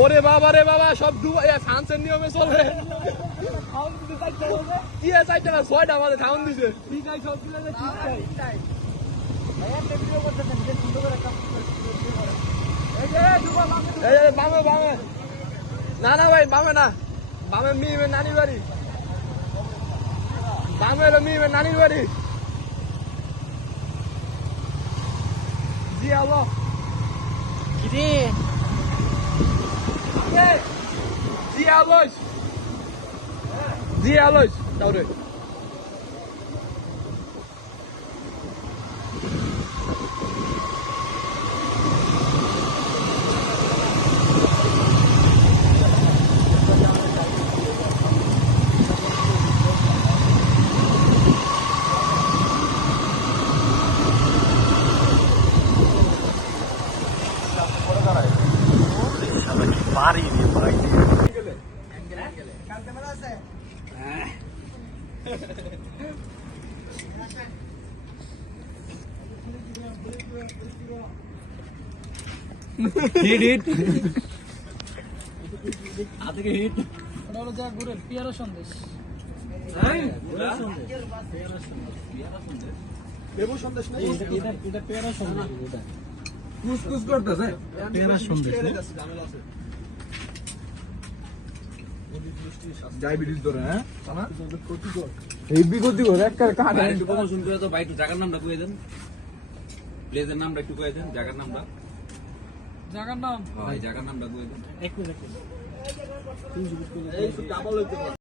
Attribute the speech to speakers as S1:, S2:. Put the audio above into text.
S1: ওরে বাবা, রে বাবা, সব ফ্রান্সের নিয়মে চলবে। না না ভাই, বামে না। বামে মিমের নানির বাড়ি। বামে মিমের নানির বাড়ি। diyalog. Gidin. Ahmet. Diyalog. Diyalog. Doğru.
S2: Hit hit হাত হিট
S3: ওটা হলো যা ঘুরে পিয়ারো সন্দেশ
S1: লেবু সন্দেশ নেই?
S2: এটা এটা পেয়ারা সন্দেশ। এটা
S1: কুসকুস করতেছে।
S2: পেয়ারা সন্দেশ না?
S1: ডায়াবেটিস ধরে হ্যাঁ? এই বিগতি করে এক কারে
S4: ভাই, একটু প্রমোশন করে তো ভাই একটু জায়গার নামটা কয়ে দেন। প্লেসের নামটা একটু কয়ে দেন জায়গার নামটা।
S3: জায়গার নাম?
S4: ভাই জায়গার নামটা কয়ে দেন।
S2: এক মিনিট
S1: এই